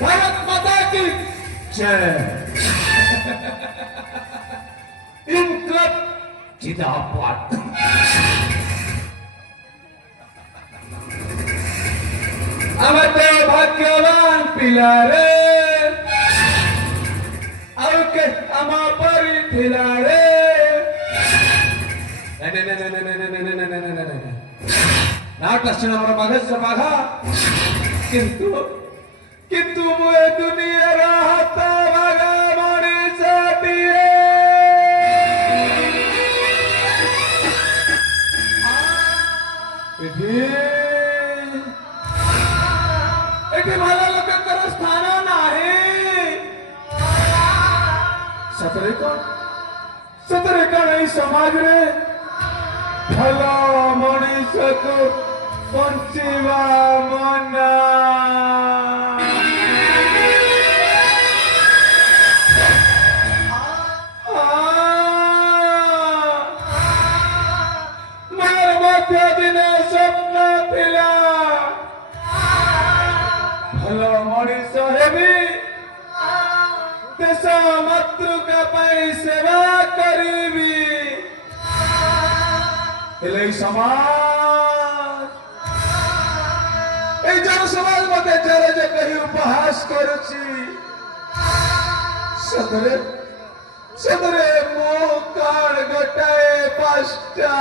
भारत माता की जय। इनकलाब जिंदाबाद। আমাদের ভাগ্যবান পিলারে আউকে আমা পরি ঠিলারে নাটক আমার বাঘের বাঘা কিন্তু কিন্তু মুয়ে দুনিয়ার হাত বাঘা মনিষ দিয়ে এটি ভালো লোকের স্থান নাহি সতরে কোন এই সমাজ রে ভালো মଣିষକୁ বঞ্চিবা মনা ମୋର ମଧ୍ୟ ଦିନେ ସ୍ୱପ୍ନ ଥିଲା ଭଲ ମଣିଷ ହେବି ଦେଶ ମାତୃକା ପାଇଁ ସେବା କରିବି ହେଲେ এই সমাজ এই জনসমাজ মতে যারা যে কহি উপহাস করছি সদরে সদরে মো কার গোটাଏ পাঁচটা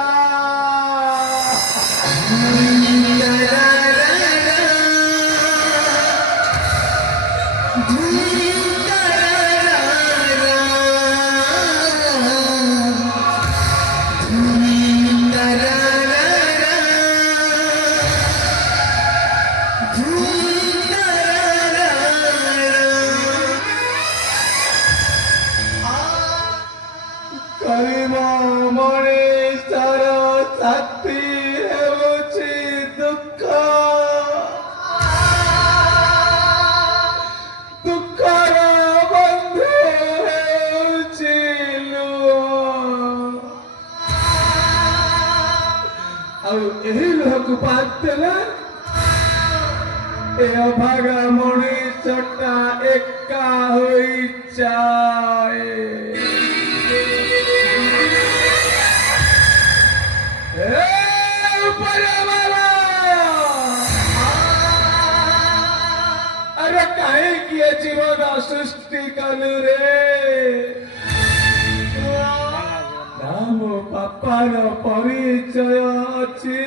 ভাগা মଣିষটা একা হই যায় আরে কাহিঁকি জীবন সৃষ্টি কলু রে নাম বাপার পরিচয় ଅଛି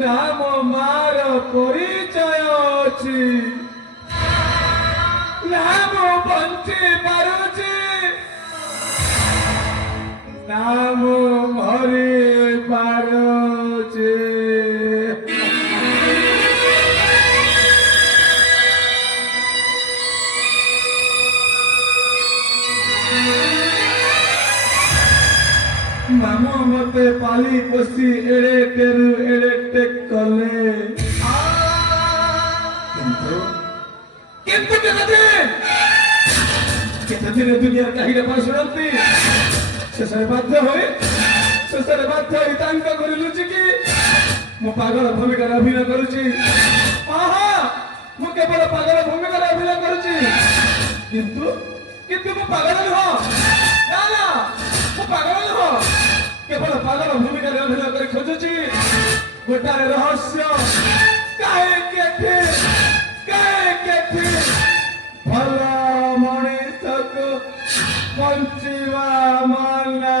নাম মার পরিচয় ଅଛି নাম বঞ্চি পারুছি নাম মরি পারুছি মামু মতে পালি পশি এড়ে তেরু এড়ে টেক কলে কিন্তু কেতদিন দুনিয়ার কাহিনী পা শুଣନ୍ତି ଶେଷରେ ବାଧ୍ୟ ହୋଇ ତାଙ୍କ ଘରେ ଲୁଚିକି ମୁଁ ପାଗଳ ଭୂମିକାରେ ଅଭିନୟ କରୁଛି ମୁଁ କେବଳ ପାଗଳ ଭୂମିକାରେ ଅଭିନୟ କରୁଛି କିନ୍ତୁ ମୁଁ ପାଗଳ ନୁହଁ ନା ମୁଁ ପାଗଳ ନୁହଁ କେବଳ ପାଗଳ ଭୂମିକାରେ ଅଭିନୟ କରି ଖୋଜୁଛି ଗୋଟାଏ ରହସ୍ୟ କାହିଁକି ଭଲ ମଣିଷକୁ ବଞ୍ଚିବା ମନା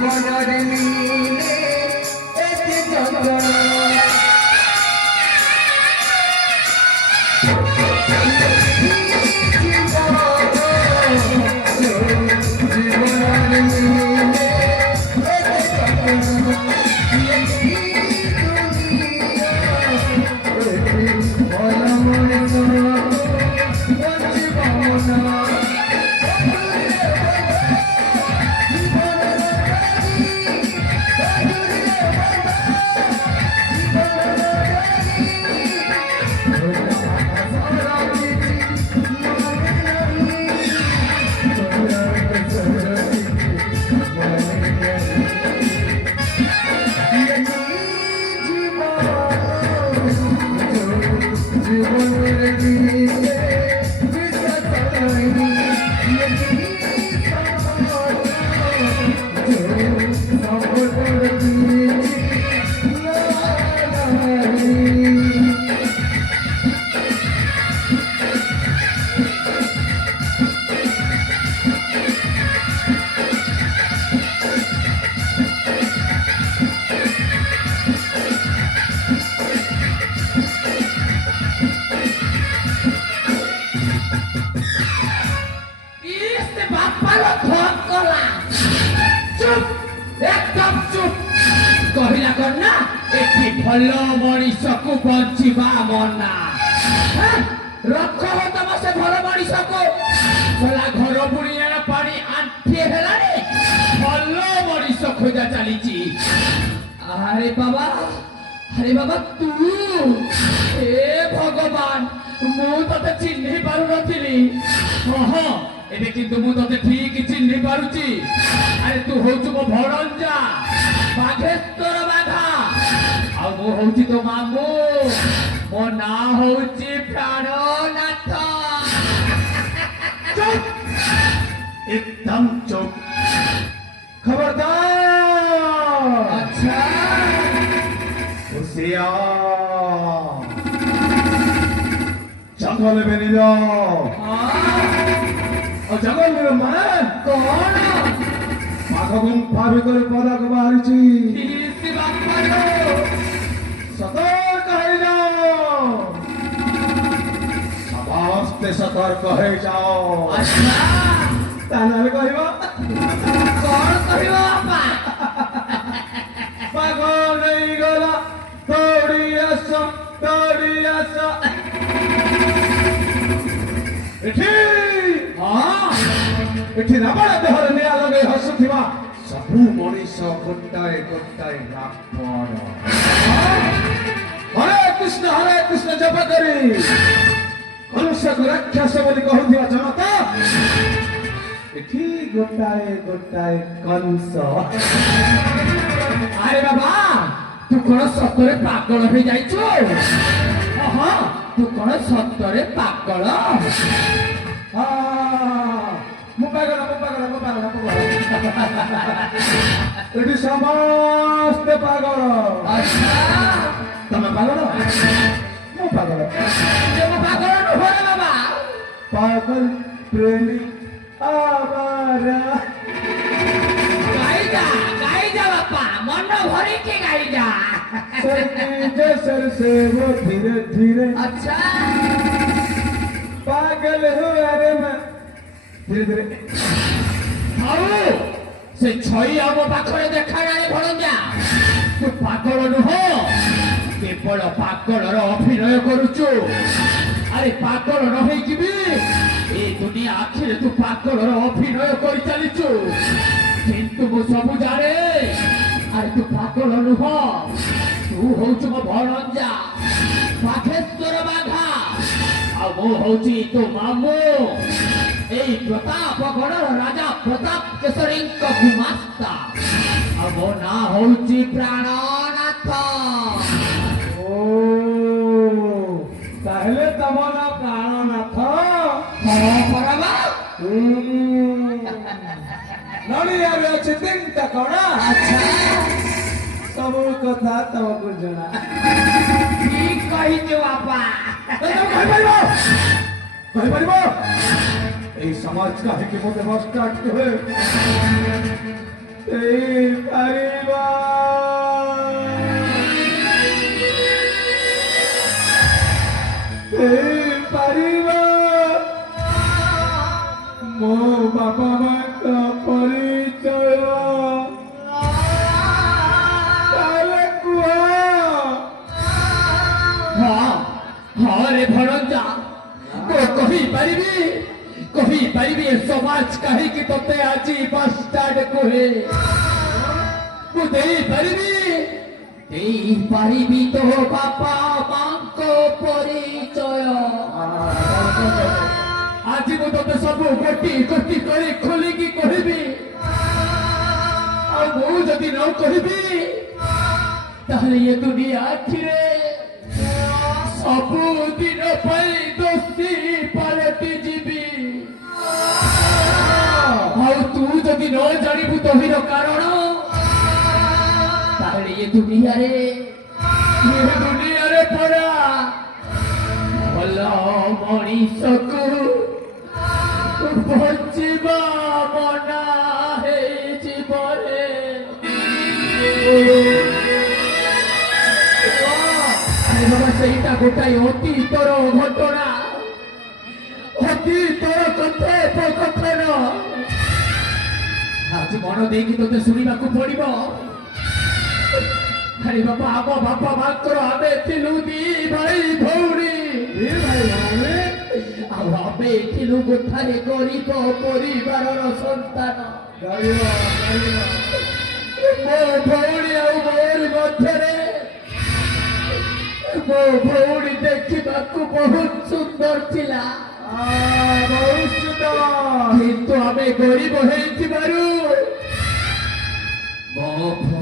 জীবনের মিলে এতে যন্ত্রণা জীবনের মিলে এতে যন্ত্রণা ইস্তে বাপ্পালো ধন কলা চুপ একদম চুপ কহিলা কন্যা একটি ଭଲ ମଣିଷକୁ ବଞ୍ଚିବା ମନା ରଖ ତମ ସେ ଭଲ ମଣିଷକୁ ଶଳା ଘର ବୁଣିଆର ପାଣି ଆଣ୍ଠିଏ ହେଲାଣି ଭଲ ମଣିଷ ଖୋଜା ଚାଲିଛି ଆରେ ବାବା ତୁ ଏ ଭଗବାନ ମୁଁ ତତେ ଚିହ୍ନି ପାରୁନଥିଲି ହଁ ଏବେ କିନ୍ତୁ ମୁଁ ତତେ ଠିକ ଚିହ୍ନି ପାରୁଛି ଆରେ ତୁ ହଉଛୁ ମୋ ଭଣଜା ବାଘେଶ୍ୱର ବାଘା ଆଉ ମୁଁ ହଉଛି ତୋ ମାମୁଁ ମୋ ନାଁ ହଉଛି ପ୍ରାଣନାଥ चुप एकदम चुप खबरदार ଆଚ୍ଛା होशियार जंगल में नहीं जाओ और जंगल में माने କଣ बाघ गुंफा भीतर पदाक बाहरी ଇସି ବାପାଲୋ सतर्क है जाओ ସମସ୍ତେ ସତର୍କ ହେଇଯାଅ ଆଚ୍ଛା ତାହେଲେ କହିବ କଣ କହିବ ବାପା ବାଘ ନେଇଗଲା ଦୌଡ଼ି ଆସ ଏଠି ଏଠି ରାବଣ ଦେହରେ ନିଆଁ ଲଗେଇ ହସୁଥିବା ସବୁ ମଣିଷ ଗୋଟାଏ ରାବଣ ହରେ କୃଷ୍ଣ ଜପ କରି କଂସକୁ ରାକ୍ଷସ ବୋଲି କହୁଥିବା ଜନତା ଏଠି ଗୋଟାଏ କଂସ ଆରେ ବାବା ତୁ କଣ ସତରେ ପାଗଳ ହେଇଯାଇଛୁ ତୁ କଣ ସତରେ ପାଗଳ ମୁଁ ପାଗଳ ଏଠି ସମସ୍ତେ ପାଗଳ ଆଚ୍ଛା ତମେ ପାଗଳ ମୁଁ ପାଗଳ ମୁଁ ପାଗଳ ନୁହଁ ବାବା पागल प्रेमी आवारा ଗାଇଯା ବାପା ମନ ଭରିକି ଗାଇଯା सर से वो धीरे धीरे ଆଚ୍ଛା पागल हुआ रे मैं धीरे धीरे ହଉ ସେ ଛଇ ଆମ ପାଖରେ ଦେଖାଯାଏ ଭଣଜା ତୁ ପାଗଳ ନୁହଁ କେବଳ ପାଗଳର ଅଭିନୟ କରୁଛୁ ଆରେ ପାଗଳ ନ ହେଇକି ବି ଏ ଦୁନିଆ ଆଖିରେ ତୁ ପାଗଳର ଅଭିନୟ କରି ଚାଲିଛୁ କିନ୍ତୁ ମୁଁ ସବୁ ଜାଣେ ଆରେ ତୁ ପାଗଳ ନୁହଁ ତୁ ହଉଛୁ ମୋ ଭଣଜା ବାଘେଶ୍ୱର ବାଘା ଆଉ ମୁଁ ହଉଛି ତୋ ମାମୁଁ এই প্রতাপগড়র রাজা প্রতাপ কেশরীଙ୍କ গুমাস্তা ଆଉ ମୋ ନାଁ ହଉଛି ପ୍ରାଣନାଥ ओ ताहले तमना प्राणनाथ ହଁ ପରମା नड़िया रे अछि चिंता कोना ଆଚ୍ଛା सब कथा तमको जଣା ଠିକ କହିଛୁ ବାପା କହିପାରିବ এই সমাজ কাহিকে মতে বস্তাট হয়ে এই পারিবা ମୋ ବାପା ମାଙ୍କ ପରିଚୟ ତାହେଲେ କୁହ ହଁ ରେ ଭଣଜା ମୁଁ କହିପାରିବି ଏ ସମାଜ କାହିଁକି ତତେ ଆଜି ବସ୍ ଷ୍ଟାଣ୍ଡ କୁହେ ମୁଁ ଦେଇପାରିବି ତୋ ବାପା ମାଙ୍କ ପରିଚୟ ଆଜି ମୁଁ ତତେ ସବୁ ଗୋଟି କରି ଖୋଲିକି କହିବି ଆଉ ମୁଁ ଯଦି ନ କହିବି ତାହେଲେ ଏ ଦୁନିଆ ଆଖିରେ ସବୁଦିନ ପାଇଁ ଦୋଷୀ ପାଲଟି ଯିବି ଆଉ ତୁ ଯଦି ନ ଜାଣିବୁ ତହିର କାରଣ ଆରେ ଏ ଦୁନିଆରେ ପରା ଭଲ ମଣିଷକୁ ବଞ୍ଚିବା ମନା ହେଇଯିବ ରେ। ଆରେ ବାବା ସେଇଟା ଗୋଟାଏ ଅତୀତର ଘଟଣା, ଅତୀତର କଥୋପକଥନ। ଆଜି ମନ ଦେଇକି ତୋତେ ଶୁଣିବାକୁ ପଡିବ। ଆରେ ବାବା ଆମ ବାପା ମାଙ୍କର ଆମେ ଥିଲୁ ଦି ଭାଇ ଭଉଣୀ, ଆଉ ଆମେ ଥିଲୁ ଗୋଟାଏ ଗରିବ ପରିବାରର ସନ୍ତାନ। ମୋ ଭଉଣୀ ଆଉ ମୋର ମଧ୍ୟରେ ମୋ ଭଉଣୀ ଦେଖିବାକୁ ବହୁତ ସୁନ୍ଦର ଥିଲା, କିନ୍ତୁ ଆମେ ଗରିବ ହେଇଥିବାରୁ ମୋ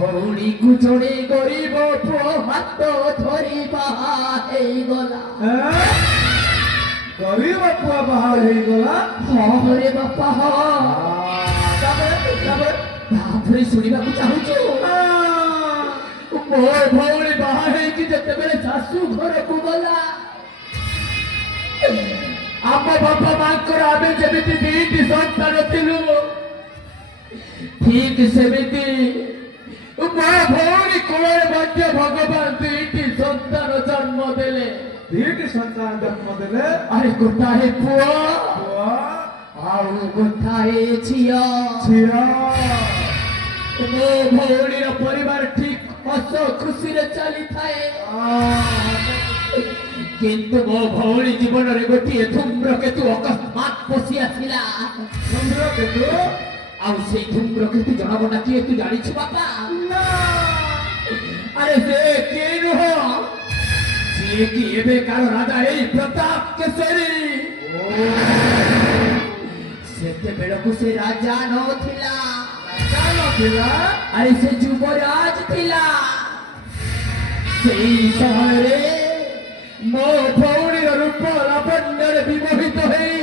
ଭଉଣୀକୁ ଜଣେ ଗରିବ ପୁଅ ହାତ ଧରି ବାହା ହେଇଗଲା। ଗରିବ ପୁଅ ବାହା ହେଇଗଲା? ହଁ ରେ ବାପା ହଁ। ତାପରେ ଶୁଣିବାକୁ ଚାହୁଁଛୁ? ମୋ ଭଉଣୀ ବାହା ହେଇକି ଯେତେବେଳେ ଶାଶୁ ଘରକୁ ଗଲା, ଆମ ବାପା ମାଙ୍କର ଆମେ ଯେମିତି ଦୁଇଟି ସନ୍ତାନ ଥିଲୁ, ଠିକ ସେମିତି ମୋ ଭଉଣୀ କୋଳରେ ମଧ୍ୟ ଭଗବାନ ଦୁଇଟି ସନ୍ତାନ ଜନ୍ମ ଦେଲେ। ଦୁଇଟି ସନ୍ତାନ ଜନ୍ମ ଦେଲେ? ଆରେ ଗୋଟାଏ ପୁଅ ଆଉ ଗୋଟାଏ ଝିଅ। ମୋ ଭଉଣୀର ପରିବାର ଠିକ ହସ ଖୁସିରେ ଚାଲିଥାଏ, କିନ୍ତୁ ମୋ ଭଉଣୀ ଜୀବନରେ ଗୋଟିଏ ଧୂମ୍ରକେତୁ ଅକସ୍ମାତ୍ ପଶି ଆସିଲା। ଧୂମ୍ରକେତୁ? ଆଉ ସେଇ ଧୂମ୍ରକେତୁ ଜଣକ ନା କିଏ ତୁ ଜାଣିଛୁ ବାପା? ଆରେ ସେ କିଏ ନୁହଁ, ସିଏ କି ଏବେକାର ରାଜା ଏଇ ପ୍ରତାପ କେଶରୀ। ସେତେବେଳକୁ ସେ ରାଜା ନଥିଲା, ଆରେ ସେ ଯୁବରାଜ ଥିଲା। ସେଇ ସମୟରେ ମୋ ଭଉଣୀର ରୂପ ଲାବଣ୍ୟରେ ବିମୋହିତ ହେଇ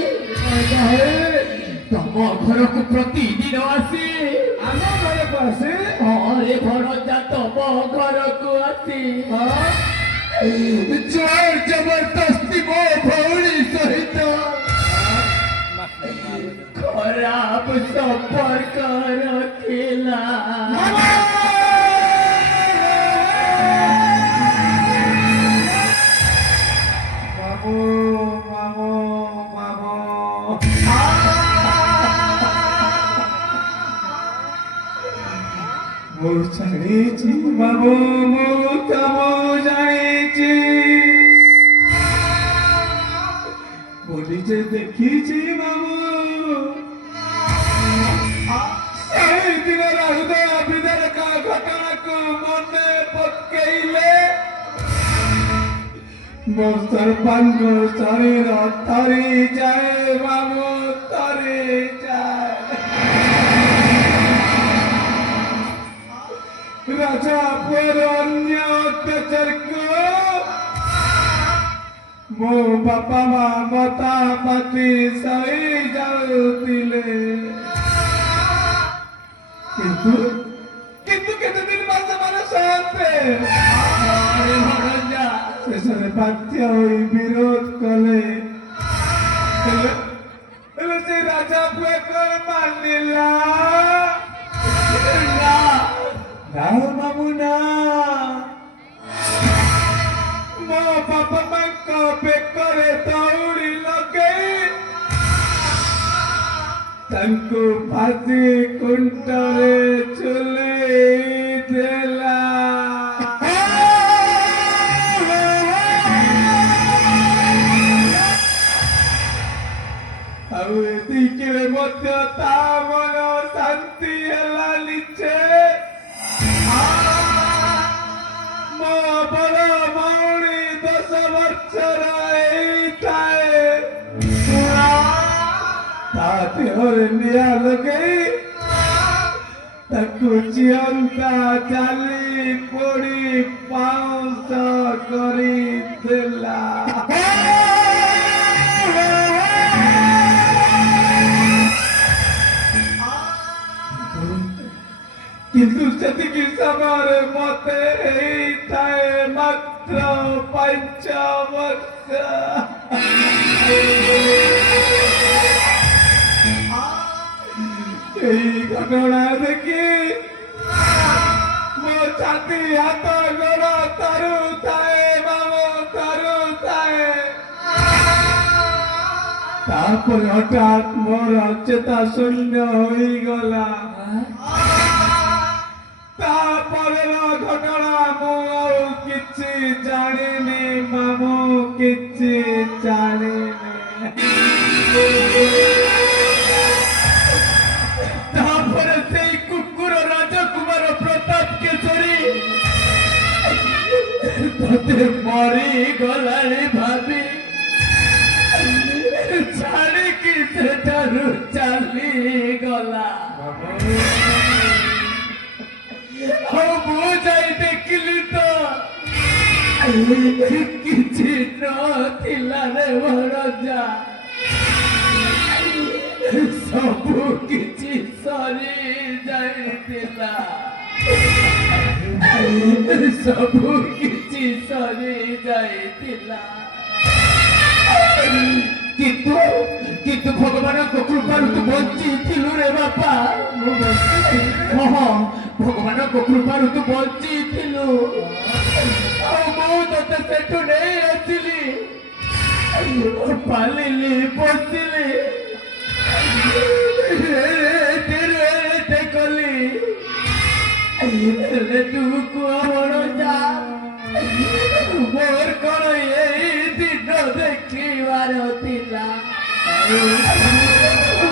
ତମ ଘରକୁ ପ୍ରତିଦିନ ଆସି, ଆମ ଘରକୁ ଆସି? ଅରେ ଭଣଜା ତମ ଘରକୁ ଆସି ଜୋର ଜବରଦସ୍ତି ମୋ ଭଉଣୀ ସହିତ ଖରାପ ସମ୍ପର୍କ ରଖିଲା। ମୁଁ ଜାଣିଛି ବାବୁ, ମୁଁ ତମୁ ଜାଣିଛି, ମୁଁ ନିଜେ ଦେଖିଛି ବାବୁ। ସେଇଦିନର ହୃଦୟ ବିଦାରକ ଘଟଣାକୁ ମନେ ପକେଇଲେ ମୋ ସର୍ବାଙ୍ଗ ଶରୀର ଥରି ଯାଏ ବାବୁ, ଥରି ଯାଏ। ରାଜା ପୁଅର ଅନ୍ୟ ଅତ୍ୟାଚାରକୁ ମୋ ବାପା ମା ମତା ପାତି ସହି ଯାଉଥିଲେ, କିନ୍ତୁ କେତେ ଦିନ ମାସ ମାନେ ସହନ୍ତେ ଶେଷରେ ବାଧ୍ୟ ହୋଇ ବିରୋଧ କଲେ। ହେଲେ ସେ ରାଜା ପୁଅ କଣ ମାନିଲା? ନା ମାମୁ ନା, ମୋ ବାପା ମାଙ୍କ ବେକରେ ଦଉଡ଼ି ଲଗେଇ ତାଙ୍କୁ ଫାଶୀ କୁଣ୍ଠରେ ଝୁଲେଇ ଦେଲା। ଆଉ ଏତିକିରେ ମଧ୍ୟ ତା ମନ ଶାନ୍ତି ହେଲାନି ଯେ ମୋ ବଡ଼ ଭଉଣୀ 10 ବର୍ଷର ହେଇଥାଏ, ତା ଦେହରେ ନିଆଁ ଲଗେଇ ତାକୁ ଜିଅନ୍ତା ଜାଲି ପୋଡ଼ି ପାଉଁଶ କରିଦେଲା। କିନ୍ତୁ ସେତିକି ସମୟରେ ମତେ ହେଇଥାଏ ମାତ୍ର 5 ବର୍ଷ। এই ঘটনা দেখি ମୋ ଛାତି ହାତ ଗୋଡ଼ ଥରୁଥାଏ ମାମୁଁ ଥରୁଥାଏ। ତାପରେ ହଠାତ୍ ମୋର ଚେତା ଶୂନ୍ୟ ହୋଇଗଲା। ତାପରର ଘଟଣା ମୁଁ ଆଉ କିଛି ଜାଣିନି ମାମୁଁ, କିଛି ଜାଣିନି। ତାପରେ ସେଇ କୁକୁର ରାଜକୁମାର ପ୍ରତାପ କେଶରୀ ତତେ ମରିଗଲାଣି ଭାବି ଛାଡ଼ିକି ସେଠାରୁ ଚାଲିଗଲା। ଆଉ ମୁଁ ଯାଇ ଦେଖିଲି ତ କିଛି ନଥିଲା ରେ ଭଣଜା, ସବୁ କିଛି ସରି ଯାଇଥିଲା, ସବୁ କିଛି ସରି ଯାଇଥିଲା। କିନ୍ତୁ କିନ୍ତୁ ଭଗବାନଙ୍କ କୃପାରୁ ତୁ ବଞ୍ଚିଥିଲୁ ରେ ବାପା। ହଁ, ଭଗବାନଙ୍କ କୃପାରୁ ତୁ ବଞ୍ଚିଥିଲୁ। ଆଉ ମୁଁ ତତେ ସେଠୁ ନେଇ ଆସିଲି, ପାଳିଲି, ପୋଷିଲି, ଏତେ କଲି। ହେଲେ ତୁ କୁହ ଭଣଜା, ମୋର କଣ ଏଇ ଦିନ ଦେଖିବାର ଥିଲା?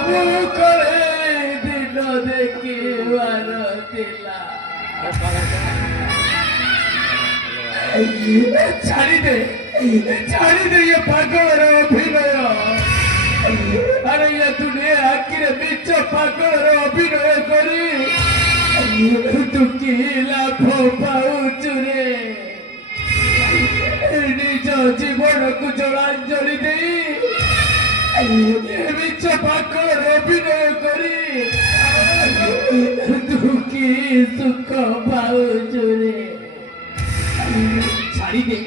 ମୁଁ କଣ ଏଇ ଦିନ ଦେଖିବାର ଥିଲା? ଛାଡ଼ିଦେ, ଛାଡ଼ିଦେ ଏ ପାଗଳର ଅଭିନୟ। ଆରେ ଏ ଦୁନିଆ ଆଖିରେ ମିଛ ପାଗଳର ଅଭିନୟ କରି ତୁ କି ଲାଭ ପାଉଛୁ ରେ? ନିଜ ଜୀବନକୁ ଜଳାଞ୍ଜଳି ଦେଇ ମିଛ ପାଗଳର ଅଭିନୟ କରି ତୁ କି ସୁଖ ପାଉଛୁ ରେ? ଛାଡ଼ିଦେ,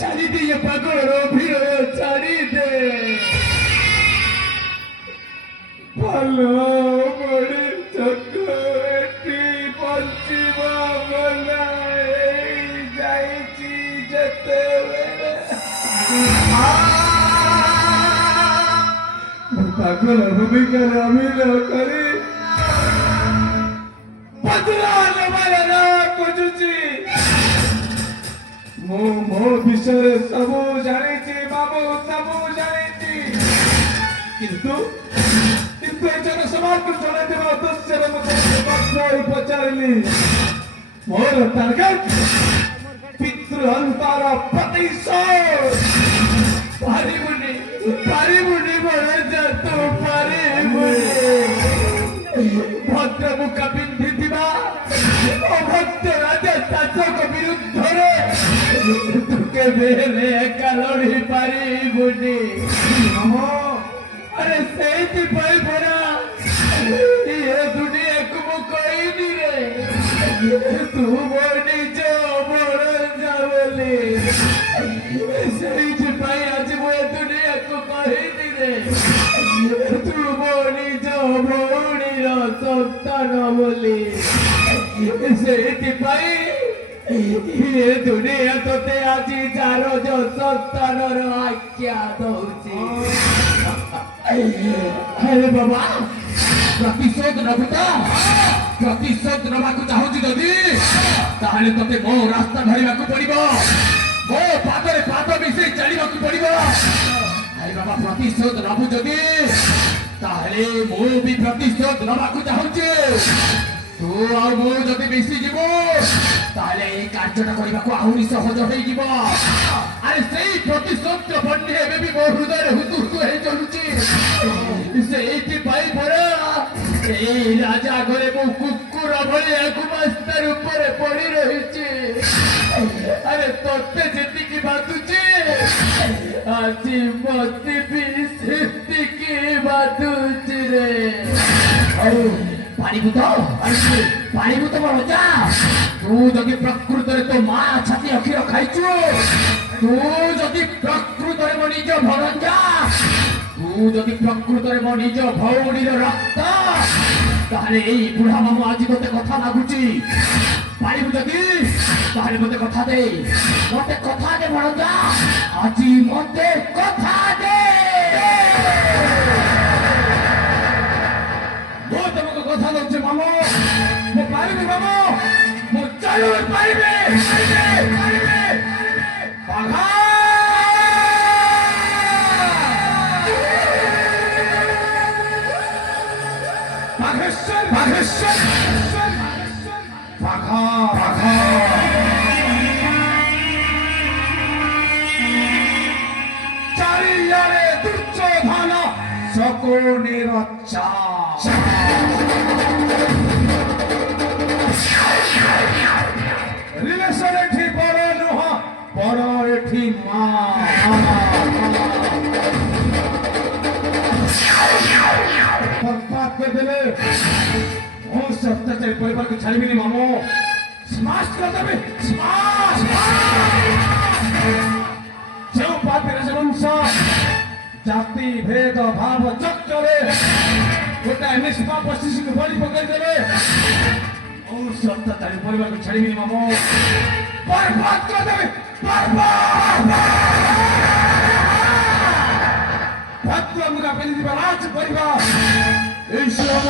ଛାଡ଼ିଦେ ଏ ପାଗଳର ଅଭିନୟ, ଛାଡ଼ିଦେ। ଭଲ ମଣିଷକୁ ଏଠି ବଞ୍ଚିବ ମନା ହେଇଯାଇଛି ଯେତେବେଳେ ପାଗଳ ଭୂମିକାରେ ଅଭିନୟ କରି ବଦଲା ନେବାର ନା ଖୋଜୁଛି। ମୁଁ ମୋ ବିଷୟରେ ସବୁ ଜାଣିଛି ମାମୁଁ, ସବୁ ଜାଣିଛି। କିନ୍ତୁ କିନ୍ତୁ ଏ ଜନସମାଜକୁ ଜଣାଇଥିବା ଉଦ୍ଦେଶ୍ୟରେ ମୁଁ ପଚାରିଲି। ମୋର ଟାର୍ଗେଟ ପିତୃହନ୍ତାର ପ୍ରତିଶୋଧ। ପାରିବୁନି, ପାରିବୁନି ଭଣଜା, ତୁ ପାରିବୁନି। ଭଦ୍ରମୁଖା ପିନ୍ଧିଥିବା ଅଭକ୍ତ ରାଜା ଶାସକ ବିରୁଦ୍ଧରେ ତୁ କେବେ ହେଲେ ଏକା ଲଢ଼ି ପାରିବୁନି। ଆରେ ସେଇଥିପାଇଁ ପରା ଏ ଦୁନିଆକୁ ମୁଁ କହିନି ରେ, ତୁ ମୋ ନିଜ ଭଣଜା ବୋଲି। ସେଇଥିପାଇଁ ଆଜି ମୁଁ ଏ ଦୁନିଆକୁ କହିନି ରେ, ତୁ ମୋ ନିଜ ଭଉଣୀର ସନ୍ତାନ ବୋଲି। ସେଇଥିପାଇଁ ଏ ଦୁନିଆ ତତେ ଆଜି ଚାର ସନ୍ତାନର ଆଜ୍ଞା ଦଉଛି। ଆରେ ବାବା, ପ୍ରତିଶୋଧ ନବୁ ତ? ପ୍ରତିଶୋଧ ନେବାକୁ ଚାହୁଁଛୁ ଯଦି ତାହେଲେ ତତେ ମୋ ରାସ୍ତା ଧରିବାକୁ ପଡିବ, ମୋ ପାଦରେ ପାଦ ମିଶେଇ ଚାଲିବାକୁ ପଡିବ। ଆରେ ବାବା, ପ୍ରତିଶୋଧ ନବୁ ଯଦି ତାହେଲେ ମୁଁ ବି ପ୍ରତିଶୋଧ ନେବାକୁ ଚାହୁଁଛି। ତୁ ଆଉ ମୁଁ ଯଦି ମିଶିଯିବୁ ତାହେଲେ এই କାର୍ଯ୍ୟଟା କରିବାକୁ ଆହୁରି ସହଜ ହେଇଯିବ। ଆରେ ସେଇ ପ୍ରତିଶୋଧର ବନ୍ଧି ଏବେ ବି ମୋ ହୃଦୟରେ ହୁତୁ ହୁତୁ ହେଇ ଚାଲୁଛି। ସେଇଥିପାଇଁ ପରା এই রাজা ঘরে ମୁଁ କୁକୁର ଭଳି ଗୁମାସ୍ତା ରୂପରେ ପଡି ରହିଛି। ଆରେ ତତେ ଯେତିକି ବାଧୁଛି ଆଜି ମତେ ବି ସେତିକି ବାଧୁଛି ରେ। ପାରିବୁ ତ? ପାରିବୁ ତ ମୋ ରଜା? ତୁ ଯଦି ପ୍ରକୃତରେ ତୋ ମା ଛାତି ଅକ୍ଷର ଖାଇଛୁ, ତୁ ଯଦି ପ୍ରକୃତରେ ମୋ ନିଜ ଭଣଜା, ତୁ ଯଦି ପ୍ରକୃତରେ ମୋ ନିଜ ଭଉଣୀର ରକ୍ତ, ତାହେଲେ ଏଇ ବୁଢା ମାମୁ ଆଜି ତୋତେ କଥା ମାଗୁଛି। ପାରିବୁ ଯଦି ତାହେଲେ ମତେ କଥା ଦେ, ମତେ କଥା ଦେ ଭଣଜା, ଆଜି ମତେ କଥା ଦେ। ମୁଁ ତମକୁ କଥା ଦଉଛି ମାମୁ, ମୁଁ ପାରିବି ମାମୁ, ମୁଁ ଚାଲୁ ପାରିବି। ବାଘା! বাঘেশ্বর, বাঘেশ্বর, বাঘা, বাঘা। চারিয়ারে দুর্যোধন শকুনির চাপ। রিলেশন এটি বড় নুহ, বড় এটি মা। बर्बाद कर देले और सब तेरे परिवार को छाड़ी भी नहीं मामो। स्माश कर दे, स्माश। जो बात मेरे से उनसा जाति भेद भाव चक्करे गोटा निष्पा पस्तीस को बलि पकड़ देले और सब तेरे परिवार को छाड़ी भी नहीं मामो। बर्बाद कर दे, बर्बाद। भक्त मुगा पहली बार आज परिवार ईश्वर